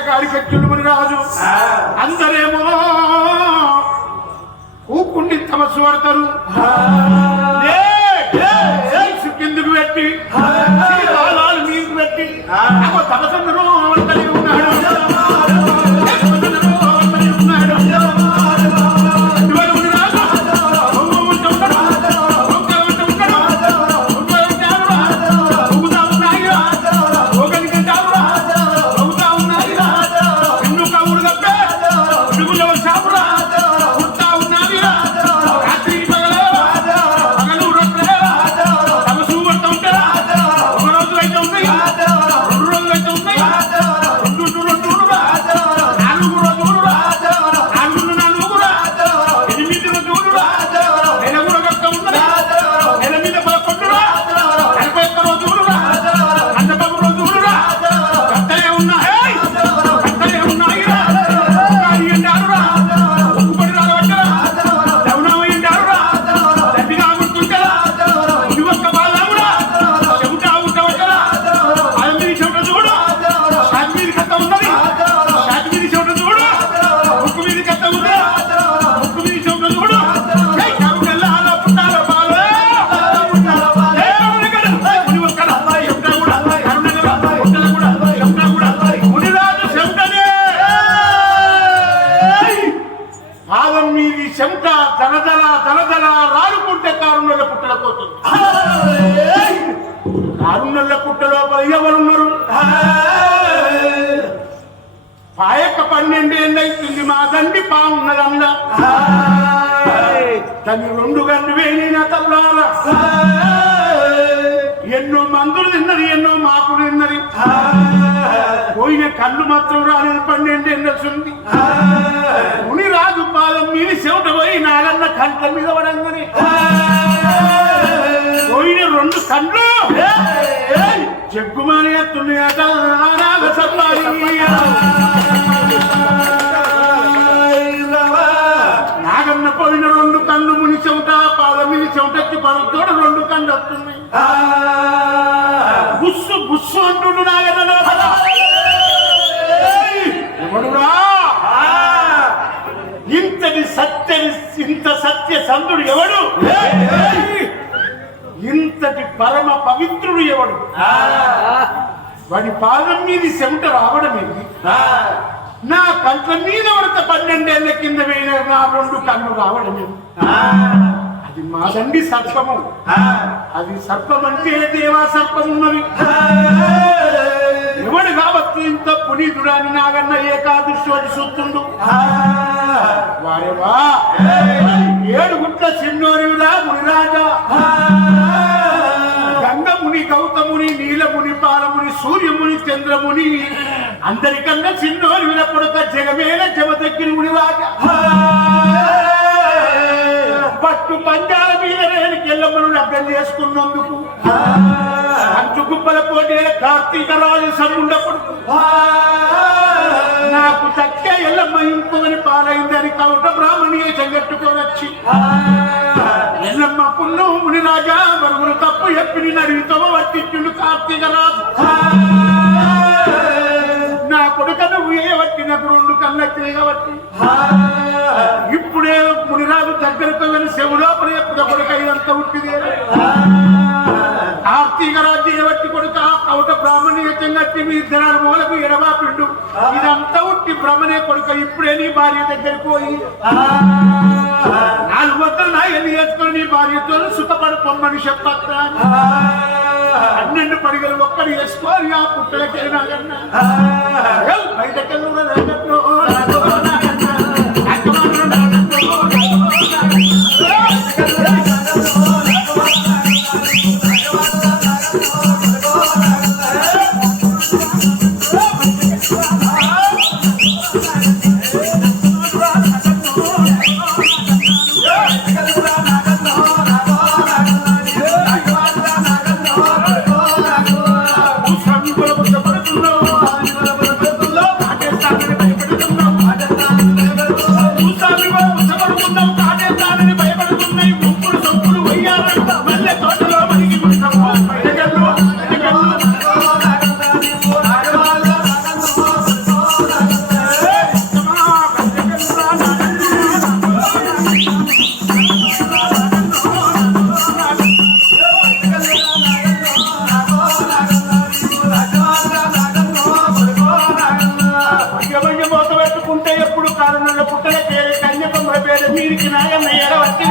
ఆ. పుట్ట కాడికి ఎక్కిండు మరి రాజు అందరేమో కూకుండి తమస్సు పడతారు కిందకు పెట్టి మీకు పెట్టి తమసందరూ పాయక పన్నెండు ఏళ్ళైతుంది మా తండ్రి పావున్నదండ తని రెండు గండు వేణిన తల్లాల ఎన్నో మందులు తిన్నది ఎన్నో మాకులు తిన్నది. పోయిన కళ్ళు మాత్రం రాలేదు పన్నెండు ఎండొచ్చింది ముని రాజు పాదం మీద చెవిట పోయి నాగన్న కంట మీద పడంగని. పోయిన రెండు కండ్లు చెక్కుమని ఎత్తున్నాయట నాగ సత్తారి చెవిటెత్తి పడుతోడు రెండు కళ్ళు వస్తున్నాయి బుస్సు బుస్సు అంటుండు నాగన్న! ఎవడురా? ఇంతటి సత్య ఇంత సత్య సంతుడు ఎవడు! ఇంతటి పరమ పవిత్రుడు ఎవడు? వాడి పాదం మీద చెమట రావడం ఏంటి నా కంట్ల మీద పడత పన్నెండేళ్ళ కింద వేయిన నా రెండు కళ్ళు రావడం ఏంటి మాదండి సర్పము. అది సర్పం అంటే దేవా సర్పం ఉన్నది ఎవడు కావచ్చు ఇంత పునీతుడు అని నాగన్న ఏకాదశి చూస్తుండు వారేవా ఏడు గుట్ల చిన్నోరివిరా మునిరాజా. గంగముని గౌతముని నీలముని పాలముని సూర్యముని చంద్రముని అందరికన్నా చిన్నోరి వినపడక జగమేన జమ దగ్గర మునిరాజా పట్టు పంజాల మీద నేను కెల్లమ్మను అర్థం చేసుకున్నందుకు. అంచు గుప్పల పోటీ కార్తీక రాజు సమ్ముండప్పుడు నాకు చక్కే ఎల్లమ్మ ఇంపుని పాలైందని కౌట బ్రాహ్మణీయ చెగట్టుకొని వచ్చి. ఎల్లమ్మ పుల్లు మునిరాజా మరుగులు తప్పు ఎప్పిని నడితో వట్టించుండు కార్తీక రాజు. నా కొడుక నువ్వు ఏ వట్టినకు రెండు చేయవట్టి ఇప్పుడే మునిరాజు దగ్గరకు వెళ్ళి శివులోపల ఎప్పుడు కొడుక ఇదంతా ఉట్టిదే. కార్తీక రాజు ఏవట్టి కొడుక కౌట బ్రాహ్మణీయత్యం కట్టి మీ ఇద్దరు మూలకు ఎడబాపిండు ఇదంతా ఉట్టి బ్రహ్మణే కొడుక ఇప్పుడే నీ భార్య దగ్గరికి పోయి. నాలుగు వందలు నా ఎన్ని వేసుకొని నీ భార్యతో సుఖపడు పొమ్మని చెప్పత్తా పన్నెండు పడిగలు ఒక్కడు వేసుకొని ఆ పుట్టలకెళ్ళినా కన్నా బయటకెళ్ళు కారణంగా పుట్టల పేరు కన్యకమ్మ పేరు మీరికి నాయన్న ఎడవచ్చి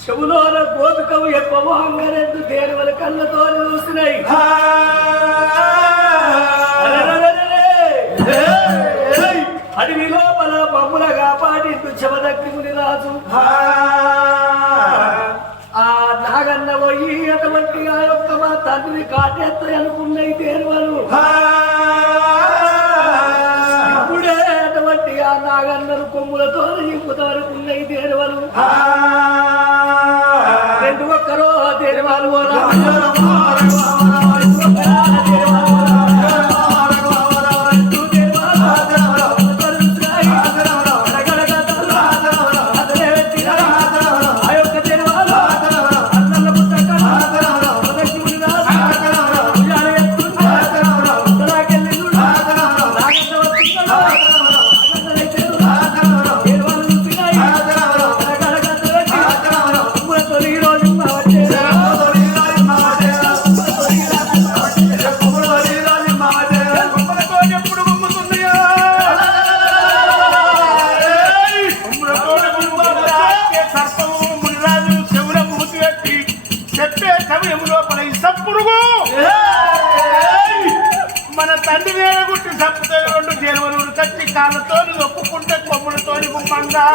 చెవులోన గోపికవు ఎప్పవో అంగరెద్దు దేనివల కళ్ళతో చూసినాయి కాటెత్త అనుకున్నాయి దేనివలు ఇప్పుడే అటువంటి ఆ నాగన్నను కొమ్ములతో ఇంపుత వరకు ఉన్నాయి దేనివలు రెండు ఒక్కరో దేనివాలు తండ్రి వేరగుట్టి రెండు జేరువలు కట్టి కాళ్ళతో ఒప్పుకుంటే కొమ్ములతో గుమ్మంగా.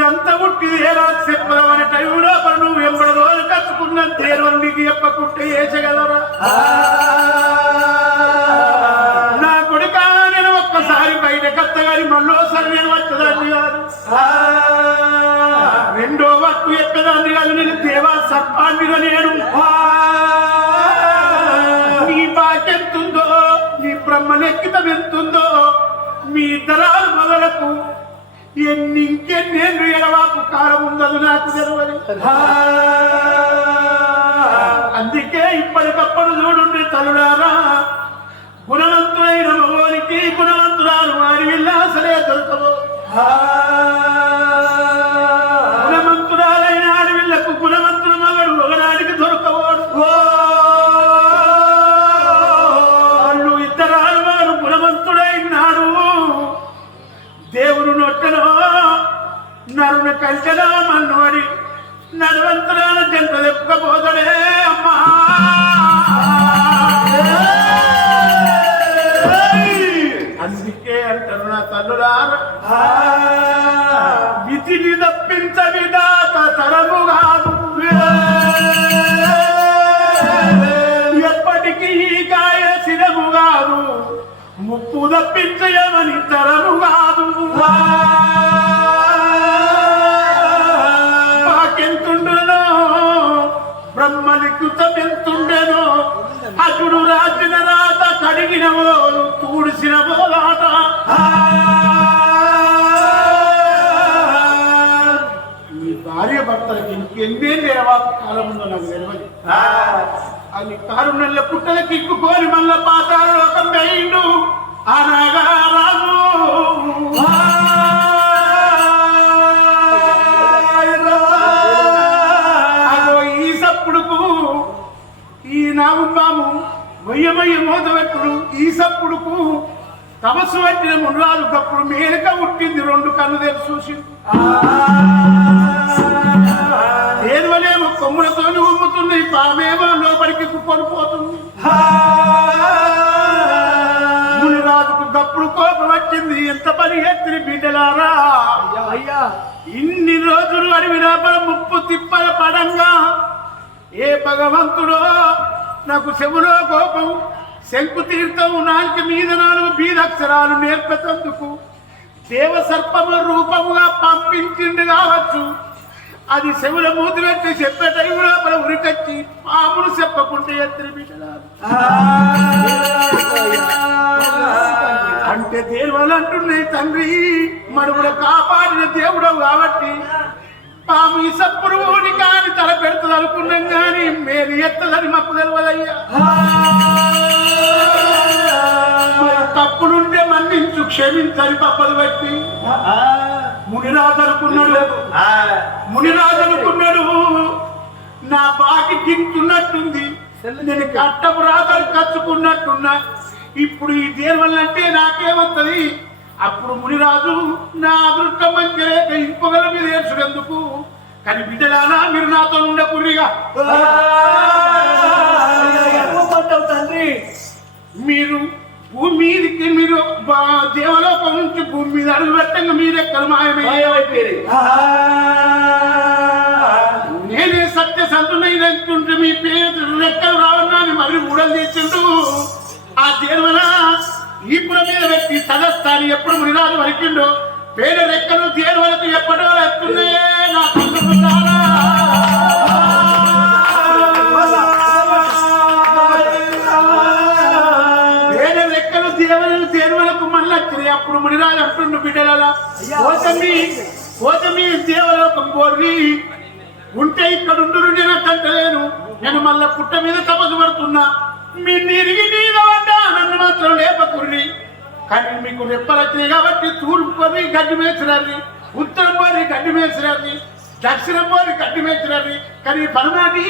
ఇదంతా ఉట్టి ఎలా చెప్పదవని టైం లోపల నువ్వు ఎంబడి రోజు కట్టుకున్న తేరు నీకు ఎప్పకుంటే వేసగలరా నా కొడుక నేను ఒక్కసారి బయట కత్తగాని మళ్ళోసారి నేను వచ్చేదాన్ని కాదు. రెండో వట్టు ఎక్కదాన్ని కాదు నేను దేవా సర్పాన్నిగా నేను. నీ బాకెంతుందో నీ బ్రహ్మలెక్కితం ఎంతుందో మీ తరాలు మొదలకు ఎన్ని ఇంకెన్నేళ్ళు ఎడవాకు కాలం ఉండదు నాకు తెలవదు. అందుకే ఇప్పటికప్పుడు చూడుండి తలుడారా గుణవంతుడైన మగవానికి గుణవంతురాలు వారి విల్లాసలే దొరకవు నరుని కంచెలో మన్నోడి నడవంతరాల జంట అమ్మా. అందుకే అంటారు నా తల్లులారా విధిని తప్పించ విధాత తరము కాదు. ఎప్పటికీ ఈ గాయ శిరము కాదు. ముప్పు తప్పించయమని తరము కాదు. కృతమెంతుండెనో అటుడు రాసిన రాత కడిగినవో తూడిసిన పోలాట. మీ భార్య భర్తలకి ఇంకెన్నే లేవా కాలం ఉందో నాకు తెలియదు పుట్టలకి ఇక్కుకోని మళ్ళా పాతాల లోకం వేయిండు అగో మొయ్యమయ్య మోతవెట్టుడు ఈ సప్పుడుకు తపస్సు పట్టిన మునరాలు తప్పుడు మేలక పుట్టింది రెండు కన్ను తెరిచి చూసి. ఏరువలేమో కొమ్ములతో ఉమ్ముతుంది పామేమో లోపలికి కుక్కొని పోతుంది మునిరాజుకు గప్పుడు కోపం వచ్చింది ఎంత పని ఎత్తిరి బిడ్డలారా? ఇన్ని రోజులు అడవి లోపల ముప్పు తిప్పల పడంగా ఏ భగవంతుడో నాకు చెవులో కోపం శంకు తీర్థం నాలుగు మీద నాలుగు బీదక్షరాలు నేర్పేందుకు దేవ సర్పము రూపముగా పంపించిండు కావచ్చు. అది చెవుల మూతి పెట్టి చెప్పే టైం లోపల ఉరికొచ్చి పాములు చెప్పకుంటే ఎత్తిరి అంటే దేవుడు అంటున్నాయి తండ్రి మనుగుడు కాపాడిన దేవుడవు కాబట్టి సప్పుడు ఊని కాని తల పెడుతుంది అనుకున్నాం కానీ మేలు ఎత్తదని మాకు తెలియదయ్యా మరి తప్పుడుంటే మన్నించు క్షమించని పప్పలు పెట్టి. మునిరాజు అనుకున్నాడు మునిరాజు అనుకున్నాడు నా బాకి గింటున్నట్టుంది నేను కట్టపు రాతలు కచ్చుకున్నట్టున్నా. ఇప్పుడు ఈ దేవల్ అంటే నాకేమవుతుంది అప్పుడు మునిరాజు నా అదృష్టం మంచి లేక ఇంకొకల మీద ఏడ్చుడెందుకు? కానీ బిడ్డలానా మీరు నాతో ఉండకుర్రిగా ఏమంటావు తండ్రి? మీరు భూమి మీదకి మీరు బా- దేవలోకం నుంచి భూమి మీద అడుగు పెట్టంగా మీరెక్కలు మాయమయ్యేవైపోయారు నేనే సత్య సంతునైనట్టుంటే మీ పేరు లెక్కలు రావన్నాని మరి ఊడలు తెచ్చిండు ఆ దేవన ఈపుల మీద వ్యక్తి తలస్థాని ఎప్పుడు మునిరాజు వరికిండో? పేద రెక్కలు దేవలకు ఎప్పటి వరకు నా మళ్ళీ అప్పుడు మునిరాజు అంటుండు బిడ్డలలా పోతమి పోతమి దేవలోకం పోర్రి ఉంటే ఇక్కడ ఉండు నేను కంటలేను నేను మళ్ళా పుట్ట మీద తపస్సు పడుతున్నా. మీ నిరిగి నన్ను మాత్రం లేపకుర్రి. కానీ మీకు రెప్పలొచ్చినాయి కాబట్టి తూర్పు పోయి గడ్డి మేసిరాలి ఉత్తరం పోయి గడ్డి మేసిరాలి దక్షిణం పోయి గడ్డి మేసిరాలి కానీ పరమాటి